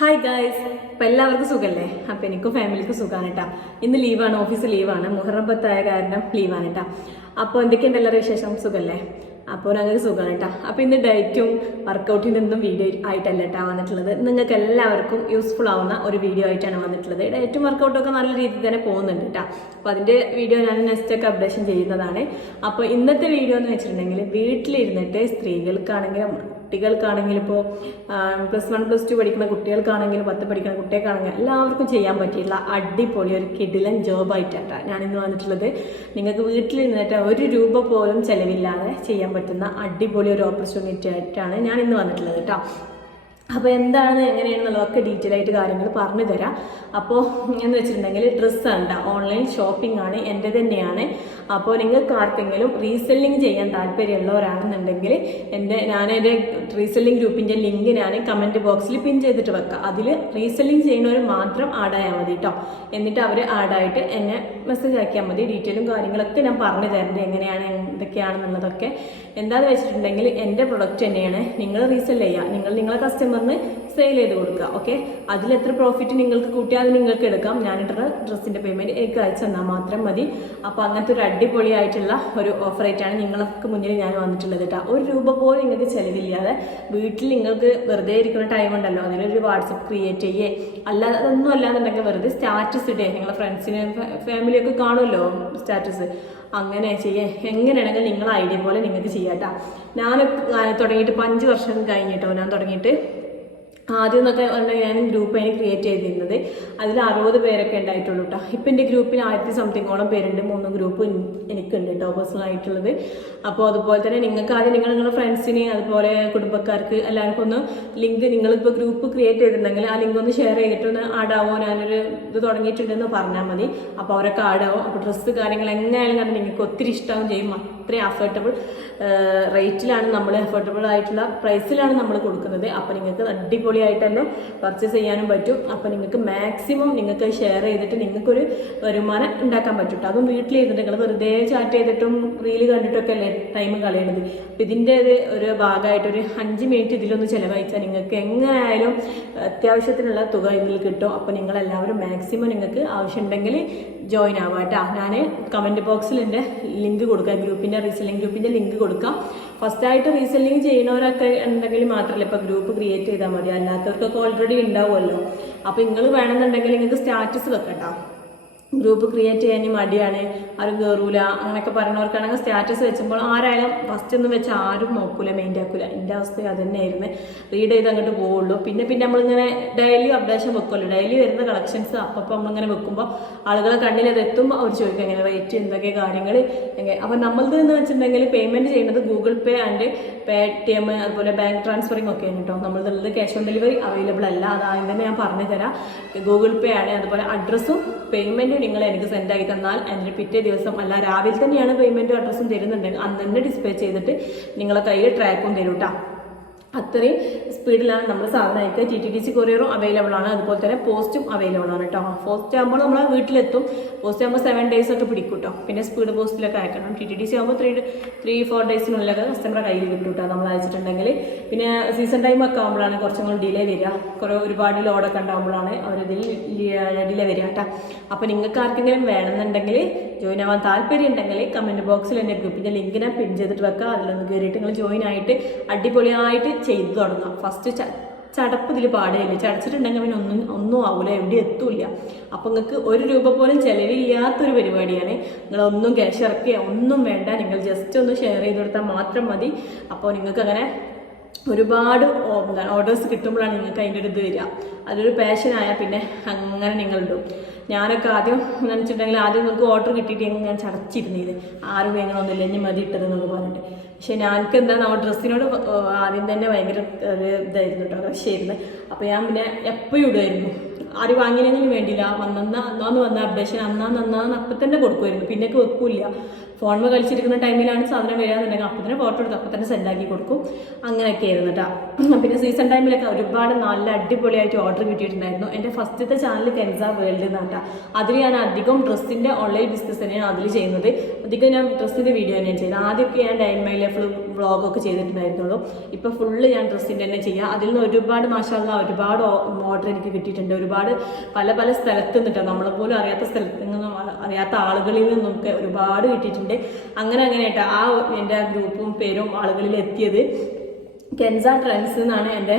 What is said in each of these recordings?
Hi guys അപ്പം എല്ലാവർക്കും സുഖമല്ലേ അപ്പം എനിക്കും ഫാമിലിക്കും സുഖമാണ് കേട്ടോ ഇന്ന് ലീവാണ് ഓഫീസ് ലീവാണ്. മുഹറം പത്തായ കാരണം ലീവാണ് കേട്ടോ അപ്പോൾ എന്തൊക്കെയുണ്ട് എല്ലാവരും വിശേഷം? സുഖമല്ലേ അപ്പോൾ ഞങ്ങൾക്ക് സുഖമാണ് കേട്ടോ അപ്പോൾ ഇന്ന് ഡയറ്റും വർക്കൗട്ടിന്റെ ഒന്നും വീഡിയോ ആയിട്ടല്ല കേട്ടോ വന്നിട്ടുള്ളത്. നിങ്ങൾക്ക് എല്ലാവർക്കും യൂസ്ഫുൾ ആവുന്ന ഒരു വീഡിയോ ആയിട്ടാണ് വന്നിട്ടുള്ളത്. ഡയറ്റും വർക്കൗട്ടും ഒക്കെ നല്ല രീതിയിൽ തന്നെ പോകുന്നുണ്ട് കേട്ടോ അപ്പോൾ അതിന്റെ വീഡിയോ ഞാൻ നെക്സ്റ്റ് ഒക്കെ അപ്ഡേഷൻ ചെയ്യുന്നതാണ്. അപ്പോൾ ഇന്നത്തെ വീഡിയോ എന്ന് വെച്ചിട്ടുണ്ടെങ്കിൽ വീട്ടിലിരുന്നിട്ട് സ്ത്രീകൾക്കാണെങ്കിലും കുട്ടികൾക്കാണെങ്കിലും ഇപ്പോൾ പ്ലസ് വൺ പ്ലസ് ടു പഠിക്കുന്ന കുട്ടികൾക്കാണെങ്കിലും പത്ത് പഠിക്കുന്ന കുട്ടികൾക്കാണെങ്കിലും എല്ലാവർക്കും ചെയ്യാൻ പറ്റിയിട്ടുള്ള അടിപൊളി ഒരു കിടിലൻ ജോബായിട്ടാണ് ഞാൻ ഇന്ന് വന്നിട്ടുള്ളത്. നിങ്ങൾക്ക് വീട്ടിൽ നിന്നിട്ട് ഒരു രൂപ പോലും ചിലവില്ലാതെ ചെയ്യാൻ പറ്റുന്ന അടിപൊളി ഒരു ഓപ്പർച്യൂണിറ്റി ആയിട്ടാണ് ഞാൻ ഇന്ന് വന്നിട്ടുള്ളത് കേട്ടോ അപ്പോൾ എന്താണ് എങ്ങനെയാണെന്നുള്ളതൊക്കെ ഡീറ്റെയിൽ ആയിട്ട് കാര്യങ്ങൾ പറഞ്ഞു തരാം. അപ്പോൾ എന്ന് വെച്ചിട്ടുണ്ടെങ്കിൽ ഡ്രസ്സ് ഉണ്ട് ഓൺലൈൻ ഷോപ്പിംഗ് ആണ് എന്റെ തന്നെയാണ്. അപ്പോൾ നിങ്ങൾക്ക് ആർക്കെങ്കിലും റീസെല്ലിംഗ് ചെയ്യാൻ താല്പര്യമുള്ളവരാണെന്നുണ്ടെങ്കിൽ എന്റെ ഞാൻ എന്റെ റീസെല്ലിംഗ് ഗ്രൂപ്പിന്റെ ലിങ്ക് ഞാൻ കമന്റ് ബോക്സിൽ പിൻ ചെയ്തിട്ട് വെക്കാം. അതിൽ റീസെല്ലിംഗ് ചെയ്യുന്നവർ മാത്രം ആഡ് ആഡായാൽ മതി കേട്ടോ എന്നിട്ട് അവർ ആഡായിട്ട് എന്നെ മെസ്സേജ് ആക്കിയാൽ മതി. ഡീറ്റെയിലും കാര്യങ്ങളൊക്കെ ഞാൻ പറഞ്ഞു തരുന്നത് എങ്ങനെയാണ് എന്തൊക്കെയാണെന്നുള്ളതൊക്കെ. എന്താണെന്ന് വെച്ചിട്ടുണ്ടെങ്കിൽ എന്റെ പ്രൊഡക്റ്റ് തന്നെയാണ് നിങ്ങൾ റീസെൽ ചെയ്യുക നിങ്ങൾ നിങ്ങളെ കസ്റ്റമറിന് സെയിൽ ചെയ്ത് കൊടുക്കുക ഓക്കെ അതിൽ എത്ര പ്രോഫിറ്റ് നിങ്ങൾക്ക് കൂട്ടിയാൽ നിങ്ങൾക്ക് എടുക്കാം. ഞാനിട്ട ഡ്രസ്സിന്റെ പേയ്മെന്റ് എനിക്ക് അയച്ചു തന്നാൽ മാത്രം മതി. അപ്പോൾ അങ്ങനത്തെ ഒരു അടിപൊളിയായിട്ടുള്ള ഒരു ഓഫർ ആയിട്ടാണ് നിങ്ങൾക്ക് മുന്നിൽ ഞാൻ വന്നിട്ടുള്ളത് കേട്ടോ ഒരു രൂപ പോലും നിങ്ങൾക്ക് ചിലവില്ലാതെ വീട്ടിൽ നിങ്ങൾക്ക് വെറുതെ ഇരിക്കുന്ന ടൈം ഉണ്ടല്ലോ. അതിലൊരു വാട്സപ്പ് ക്രിയേറ്റ് ചെയ്യേ. അല്ലാതെ ഒന്നും അല്ലാന്നുണ്ടെങ്കിൽ വെറുതെ സ്റ്റാറ്റസ് ഇടേ. നിങ്ങളെ ഫ്രണ്ട്സിനെ ഫാമിലിയൊക്കെ കാണുമല്ലോ സ്റ്റാറ്റസ് അങ്ങനെ ചെയ്യേ. എങ്ങനെയാണെങ്കിൽ നിങ്ങളെ ഐഡിയ പോലെ നിങ്ങൾക്ക് ചെയ്യാട്ടോ ഞാൻ തുടങ്ങിയിട്ട് അഞ്ച് വർഷം കഴിഞ്ഞിട്ടോ ഞാൻ തുടങ്ങിയിട്ട് ആദ്യം എന്നൊക്കെ പറഞ്ഞാൽ ഞാൻ ഗ്രൂപ്പ് അതിന് ക്രിയേറ്റ് ചെയ്തിരുന്നത്. അതിൽ അറുപത് പേരൊക്കെ ഉണ്ടായിട്ടുള്ളൂ കേട്ടോ ഇപ്പം എന്റെ ഗ്രൂപ്പിൽ ആയിരത്തി സംതിങ്ങോളം പേരുണ്ട്. മൂന്ന് ഗ്രൂപ്പ് എനിക്കുണ്ട് കേട്ടോ പേഴ്സണൽ ആയിട്ടുള്ളത്. അപ്പോൾ അതുപോലെ തന്നെ നിങ്ങൾക്ക് ആദ്യം നിങ്ങൾ നിങ്ങളുടെ ഫ്രണ്ട്സിന് അതുപോലെ കുടുംബക്കാർക്ക് എല്ലാവർക്കും ഒന്ന് ലിങ്ക് നിങ്ങളിപ്പോൾ ഗ്രൂപ്പ് ക്രിയേറ്റ് ചെയ്തിട്ടുണ്ടെങ്കിൽ ആ ലിങ്ക് ഒന്ന് ഷെയർ ചെയ്തിട്ട് ഒന്ന് ആഡാവോ ഞാനൊരു ഇത് തുടങ്ങിയിട്ടുണ്ടെന്ന് പറഞ്ഞാൽ മതി. അപ്പോൾ അവരൊക്കെ ആഡാവും അപ്പോൾ ഡ്രസ്സ് കാര്യങ്ങൾ എങ്ങനെയായാലും കാരണം നിങ്ങൾക്ക് ഒത്തിരി ഇഷ്ടമാവും ചെയ്യും അത്രയും അഫോർഡബിൾ റേറ്റിലാണ് നമ്മൾ അഫോർഡബിൾ ആയിട്ടുള്ള പ്രൈസിലാണ് നമ്മൾ കൊടുക്കുന്നത്. അപ്പോൾ നിങ്ങൾക്ക് അടിപൊളിയായിട്ട് തന്നെ പർച്ചേസ് ചെയ്യാനും പറ്റും. അപ്പോൾ നിങ്ങൾക്ക് മാക്സിമം നിങ്ങൾക്ക് ഷെയർ ചെയ്തിട്ട് നിങ്ങൾക്കൊരു വരുമാനം ഉണ്ടാക്കാൻ പറ്റും. അതും വീട്ടിലിരുന്നിട്ട് നിങ്ങൾ വെറുതെ ചാറ്റ് ചെയ്തിട്ടും റീൽ കണ്ടിട്ടൊക്കെ അല്ലേ ടൈം കളയണത്? അപ്പം ഇതിന്റെ ഒരു ഒരു ഭാഗമായിട്ട് ഒരു അഞ്ച് മിനിറ്റ് ഇതിലൊന്ന് ചിലവഴിച്ചാൽ നിങ്ങൾക്ക് എങ്ങനെയായാലും അത്യാവശ്യത്തിനുള്ള തുക ഇതിൽ കിട്ടും. അപ്പോൾ നിങ്ങളെല്ലാവരും മാക്സിമം നിങ്ങൾക്ക് ആവശ്യമുണ്ടെങ്കിൽ ജോയിൻ ആവാം കേട്ടോ ഞാൻ കമന്റ് ബോക്സിൽ എന്റെ ലിങ്ക് കൊടുക്കാം. ഗ്രൂപ്പിന്റെ റീസെല്ലിംഗ് ഗ്രൂപ്പിന്റെ ലിങ്ക് കൊടുക്കാം. ഫസ്റ്റ് ആയിട്ട് റീസെല്ലിംഗ് ചെയ്യുന്നവരൊക്കെ ഉണ്ടെങ്കിൽ മാത്രമല്ല ഇപ്പോൾ ഗ്രൂപ്പ് ക്രിയേറ്റ് ചെയ്താൽ മതി. അല്ലാത്തവർക്കൊക്കെ ഓൾറെഡി ഉണ്ടാവുമല്ലോ. അപ്പോൾ നിങ്ങൾ വേണമെന്നുണ്ടെങ്കിൽ നിങ്ങൾക്ക് സ്റ്റാറ്റസ് വെക്കട്ടോ. ഗ്രൂപ്പ് ക്രിയേറ്റ് ചെയ്യാൻ മടിയാണ്. ആരും കയറൂല അങ്ങനെയൊക്കെ പറയുന്നവർക്കാണെങ്കിൽ സ്റ്റാറ്റസ് വെച്ചപ്പോൾ ആരായാലും ഫസ്റ്റ് ഒന്നും വെച്ച് ആരും നോക്കൂല മെയിൻ ആക്കൂല. എന്റെ അവസ്ഥ അത് തന്നെയായിരുന്നു റീഡ് ചെയ്ത് അങ്ങോട്ട് പോവുള്ളൂ. പിന്നെ പിന്നെ നമ്മളിങ്ങനെ ഡെയിലി അപ്ഡേഷൻ വെക്കുമല്ലോ ഡെയിലി വരുന്ന കളക്ഷൻസ് അപ്പം നമ്മളിങ്ങനെ വെക്കുമ്പോൾ ആളുകളെ കണ്ണിൽ അത് എത്തുമ്പോൾ അവർ ചോദിക്കും എങ്ങനെ? റേറ്റ് എന്തൊക്കെ കാര്യങ്ങൾ? എങ്ങനെ? അപ്പം നമ്മളത് എന്ന് വെച്ചിട്ടുണ്ടെങ്കിൽ പേയ്മെന്റ് ചെയ്യുന്നത് Google pay and Paytm അതുപോലെ ബാങ്ക് ട്രാൻസ്ഫറിങ് ഒക്കെ ആണ് കേട്ടോ നമ്മളുള്ളത് ക്യാഷ് ഓൺ ഡെലിവറി അവൈലബിൾ അല്ല. അതായത് തന്നെ ഞാൻ പറഞ്ഞു തരാം ഗൂഗിൾ പേ ആണ്. അതുപോലെ അഡ്രസ്സും പേയ്മെന്റും നിങ്ങൾ എനിക്ക് സെൻഡ് ആക്കി തന്നാൽ എന്റെ പിറ്റേ ദിവസം അല്ല രാവിലെ തന്നെയാണ് പേയ്മെന്റും അഡ്രസ്സും തരുന്നുണ്ടെങ്കിൽ അന്ന് തന്നെ ഡിസ്പ്ലേ ചെയ്തിട്ട് നിങ്ങളെ കയ്യിൽ ട്രാക്കും തരും കേട്ടോ അത്രയും സ്പീഡിലാണ് നമ്മൾ സാധനം അയക്കുക. ടി ടി സി കൊറിയറും അവൈലബിൾ ആണ്. അതുപോലെ തന്നെ പോസ്റ്റും അവൈലബിൾ ആണ് കേട്ടോ. പോസ്റ്റ് ആകുമ്പോൾ നമ്മൾ വീട്ടിലെത്തും. പോസ്റ്റ് ആകുമ്പോൾ സെവൻ ഡേയ്സ് ഒക്കെ പിടിക്കും കേട്ടോ. പിന്നെ സ്പീഡ് പോസ്റ്റിലൊക്കെ അയക്കണം. ടി ടി ഡി സി ആകുമ്പോൾ ത്രീ ത്രീ ഫോർ ഡേയ്സിനുള്ളിലൊക്കെ കസ്റ്റമറുടെ കയ്യിൽ കിട്ടും കേട്ടോ നമ്മൾ അയച്ചിട്ടുണ്ടെങ്കിൽ. പിന്നെ സീസൺ ടൈം ഒക്കെ ആകുമ്പോഴാണ് കുറച്ചും കൂടി ഡിലേ വരിക. കുറേ ഒരുപാട് ലോഡൊക്കെ ഉണ്ടാകുമ്പോഴാണ് അവരിതിൽ ഡിലേ വരിക കേട്ടോ. അപ്പോൾ നിങ്ങൾക്ക് ആർക്കെങ്കിലും വേണമെന്നുണ്ടെങ്കിൽ ജോയിൻ ആവാൻ താല്പര്യം ഉണ്ടെങ്കിൽ കമന്റ് ബോക്സിൽ എന്റെ ഗ്രൂപ്പിന്റെ ലിങ്ക് ഞാൻ പിൻ ചെയ്തിട്ട് വെക്കുക അതിലൊന്ന് കയറിയിട്ട് നിങ്ങൾ ജോയിൻ ആയിട്ട് അടിപൊളിയായിട്ട് ചെയ്തു തുടങ്ങാം. ഫസ്റ്റ് ചടപ്പ് ഇതിൽ പാടുകയില്ല ചടച്ചിട്ടുണ്ടെങ്കിൽ പിന്നെ ഒന്നും ഒന്നും ആവില്ല എവിടെ എത്തൂല അപ്പം നിങ്ങൾക്ക് ഒരു രൂപ പോലും ചിലവില്ലാത്തൊരു പരിപാടിയാണ്. നിങ്ങൾ ഒന്നും ക്യാഷ് ഇറക്കുക ഒന്നും വേണ്ട. നിങ്ങൾ ജസ്റ്റ് ഒന്ന് ഷെയർ ചെയ്ത് കൊടുത്താൽ മാത്രം മതി. അപ്പോൾ നിങ്ങൾക്ക് അങ്ങനെ ഒരുപാട് ഓർഡേഴ്സ് കിട്ടുമ്പോഴാണ് നിങ്ങൾക്ക് അതിന്റെ ഒരു ഇത് വരിക. അതൊരു പാഷനായാൽ പിന്നെ അങ്ങനെ നിങ്ങൾ ഇടും ഞാനൊക്കെ ആദ്യം എന്ന് വെച്ചിട്ടുണ്ടെങ്കിൽ ആദ്യം നിങ്ങൾക്ക് ഓർഡർ കിട്ടിയിട്ട് ഞാൻ ചടച്ചിരുന്നത് ആരും വേങ്ങണമെന്നില്ല ഇനി മതി ഇട്ടതെന്നൊക്കെ പറഞ്ഞിട്ട്. പക്ഷെ ഞാനൊക്കെ എന്താണ് ആ ഡ്രസ്സിനോട് ആദ്യം തന്നെ ഭയങ്കര ഒരു ഇതായിരുന്നു കേട്ടോ ക്രഷായിരുന്നു അപ്പോൾ ഞാൻ പിന്നെ എപ്പോഴും ഇടുമായിരുന്നു. ആര് വാങ്ങിയില്ലെങ്കിലും വേണ്ടിയില്ല. വന്നെന്ന അന്നാന്ന് വന്ന അപ്ഡേഷൻ അന്നാന്ന് അന്നാന്ന് അപ്പം തന്നെ കൊടുക്കുമായിരുന്നു പിന്നെ വെക്കൂല ഫോണിൽ കളിച്ചിരിക്കുന്ന ടൈമിലാണ് സാധനം വരികയെന്നുണ്ടെങ്കിൽ അപ്പം തന്നെ ഫോട്ടോ എടുത്ത് അപ്പം തന്നെ സെൻഡാക്കി കൊടുക്കും. അങ്ങനെയൊക്കെ ആയിരുന്നു കേട്ടോ പിന്നെ സീസൺ ടൈമിലൊക്കെ ഒരുപാട് നല്ല അടിപൊളിയായിട്ട് ഓർഡർ കിട്ടിയിട്ടുണ്ടായിരുന്നു. എന്റെ ഫസ്റ്റത്തെ ചാനൽ കെൻസ വേൾഡ് എന്നാട്ടാ അതിൽ ഞാൻ അധികം ഡ്രസ്സിന്റെ ഓൺലൈൻ ബിസിനസ് തന്നെയാണ് അതിൽ ചെയ്യുന്നത്. അധികം ഞാൻ ഡ്രസ്സിന്റെ വീഡിയോ തന്നെയാണ് ചെയ്യുന്നത്. ആദ്യമൊക്കെ ഞാൻ ഡൈൻ ലൈഫ് വ്ളോഗൊക്കെ ചെയ്തിട്ടുണ്ടായിരുന്നുള്ളൂ. ഇപ്പോൾ ഫുള്ള് ഞാൻ ഡ്രസ്സിന്റെ തന്നെ ചെയ്യുക. അതിൽ നിന്ന് ഒരുപാട് മാഷാള്ള ഒരുപാട് ഓർഡർ എനിക്ക് കിട്ടിയിട്ടുണ്ട്. ഒരുപാട് പല പല സ്ഥലത്ത് നിന്നിട്ട് നമ്മളെ പോലും അറിയാത്ത സ്ഥലത്ത് നിന്നും അറിയാത്ത ആളുകളിൽ നിന്നും ഒക്കെ ഒരുപാട് കിട്ടിയിട്ടുണ്ട്. അങ്ങനെ അങ്ങനെയായിട്ട് ആ എന്റെ ഗ്രൂപ്പും പേരും ആളുകളിൽ എത്തിയത് കെൻസ ട്രെൻഡ്സ് എന്നാണ് എന്റെ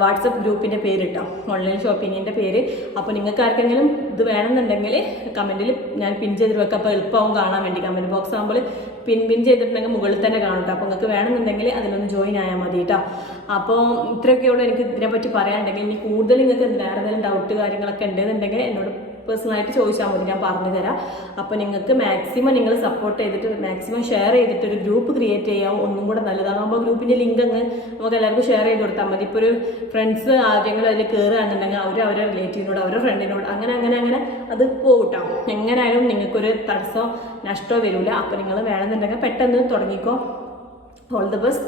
വാട്സപ്പ് ഗ്രൂപ്പിന്റെ പേര് കേട്ടോ ഓൺലൈൻ ഷോപ്പിങ്ങിന്റെ പേര്. അപ്പോൾ നിങ്ങൾക്ക് ആർക്കെങ്കിലും ഇത് വേണമെന്നുണ്ടെങ്കിൽ കമന്റിൽ ഞാൻ പിൻ ചെയ്ത് വെക്കാം. അപ്പോൾ എളുപ്പമാവും കാണാൻ വേണ്ടി. കമന്റ് ബോക്സ് ആകുമ്പോൾ പിൻ പിൻ ചെയ്തിട്ടുണ്ടെങ്കിൽ മുകളിൽ തന്നെ കാണും കേട്ടോ അപ്പോൾ നിങ്ങൾക്ക് വേണമെന്നുണ്ടെങ്കിൽ അതിലൊന്ന് ജോയിൻ ആയാൽ മതി കേട്ടോ അപ്പോൾ ഇത്രയൊക്കെയുള്ളൂ എനിക്ക് ഇതിനെപ്പറ്റി പറയാനുണ്ടെങ്കിൽ. ഇനി കൂടുതൽ നിങ്ങൾക്ക് എന്തെങ്കിലും ഡൗട്ട് കാര്യങ്ങളൊക്കെ ഉണ്ടെന്നുണ്ടെങ്കിൽ എന്നോട് പേഴ്സണലായിട്ട് ചോദിച്ചാൽ മതി ഞാൻ പറഞ്ഞു തരാം. അപ്പോൾ നിങ്ങൾക്ക് മാക്സിമം നിങ്ങൾ സപ്പോർട്ട് ചെയ്തിട്ട് മാക്സിമം ഷെയർ ചെയ്തിട്ട് ഒരു ഗ്രൂപ്പ് ക്രിയേറ്റ് ചെയ്യാം. ഒന്നും കൂടെ നല്ലതാകുമ്പോൾ ഗ്രൂപ്പിന്റെ ലിങ്ക് അങ്ങ് നമുക്ക് എല്ലാവർക്കും ഷെയർ ചെയ്ത് കൊടുത്താൽ മതി. ഇപ്പോൾ ഒരു ഫ്രണ്ട്സ് ആരെങ്കിലും അതിൽ കയറുകയാണെന്നുണ്ടെങ്കിൽ അവർ അവരെ റിലേറ്റീവിനോട് അവരുടെ ഫ്രണ്ടിനോട് അങ്ങനെ അങ്ങനെ അങ്ങനെ അത് പോകട്ടോ എങ്ങനെയായാലും നിങ്ങൾക്കൊരു തടസ്സമോ നഷ്ടമോ വരില്ല അപ്പോൾ നിങ്ങൾ വേണമെന്നുണ്ടെങ്കിൽ പെട്ടെന്ന് തുടങ്ങിക്കോ. ഓൾ ദ ബെസ്റ്റ്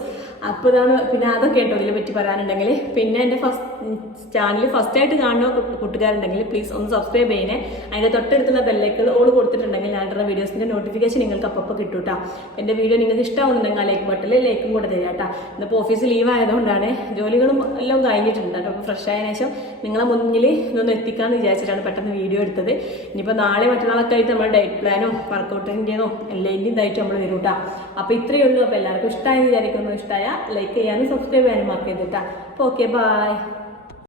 അപ്പോൾ ഇതാണ് പിന്നെ അതൊക്കെ കേട്ടോ ഇതിനെ പറ്റി പറയാനുണ്ടെങ്കിൽ പിന്നെ എന്റെ ഫസ്റ്റ് ചാനൽ ഫസ്റ്റ് ആയിട്ട് കാണുന്ന കൂട്ടുകാരുണ്ടെങ്കിൽ പ്ലീസ് ഒന്ന് സബ്സ്ക്രൈബ് ചെയ്യണേ. അതിന്റെ തൊട്ടടുത്തുള്ള ബെല്ലേക്ക് ഓൾ കൊടുത്തിട്ടുണ്ടെങ്കിൽ ഞാൻ ഇടുന്ന വീഡിയോസിന്റെ നോട്ടിഫിക്കേഷൻ നിങ്ങൾക്ക് അപ്പോൾ കിട്ടും കേട്ടോ എന്റെ വീഡിയോ നിങ്ങൾക്ക് ഇഷ്ടമാവുന്നുണ്ടെങ്കിൽ ആ ലൈക്ക് ബട്ടണിൽ ലൈക്കും കൂടെ തരാം കേട്ടോ ഇന്നിപ്പോൾ ഓഫീസ് ലീവ് ആയതുകൊണ്ടാണ് ജോലികളും എല്ലാം കഴിഞ്ഞിട്ടുണ്ട് കേട്ടോ അപ്പോൾ ഫ്രഷ് ആയതിനു ശേഷം നിങ്ങളെ മുന്നിൽ ഇതൊന്ന് എത്തിക്കാമെന്ന് വിചാരിച്ചിട്ടാണ് പെട്ടെന്ന് വീഡിയോ എടുത്തത്. ഇനിയിപ്പോൾ നാളെ മറ്റന്നാളൊക്കെ ആയിട്ട് നമ്മൾ ഡയറ്റ് പ്ലാനും വർക്കൗട്ടിന്റെയോ എല്ലാം ഇതായിട്ട് നമ്മൾ വരും കേട്ടോ അപ്പോൾ ഇത്രയേ ഉള്ളൂ. അപ്പോൾ എല്ലാവർക്കും ഇഷ്ടമായി വിചാരിക്കുന്നു. ഇഷ്ടമായ ലൈക്ക് ചെയ്യാനും സബ്സ്ക്രൈബ് ചെയ്യാനും മറക്കരുത് കേട്ടോ അപ്പോൾ ഓക്കെ ബായ്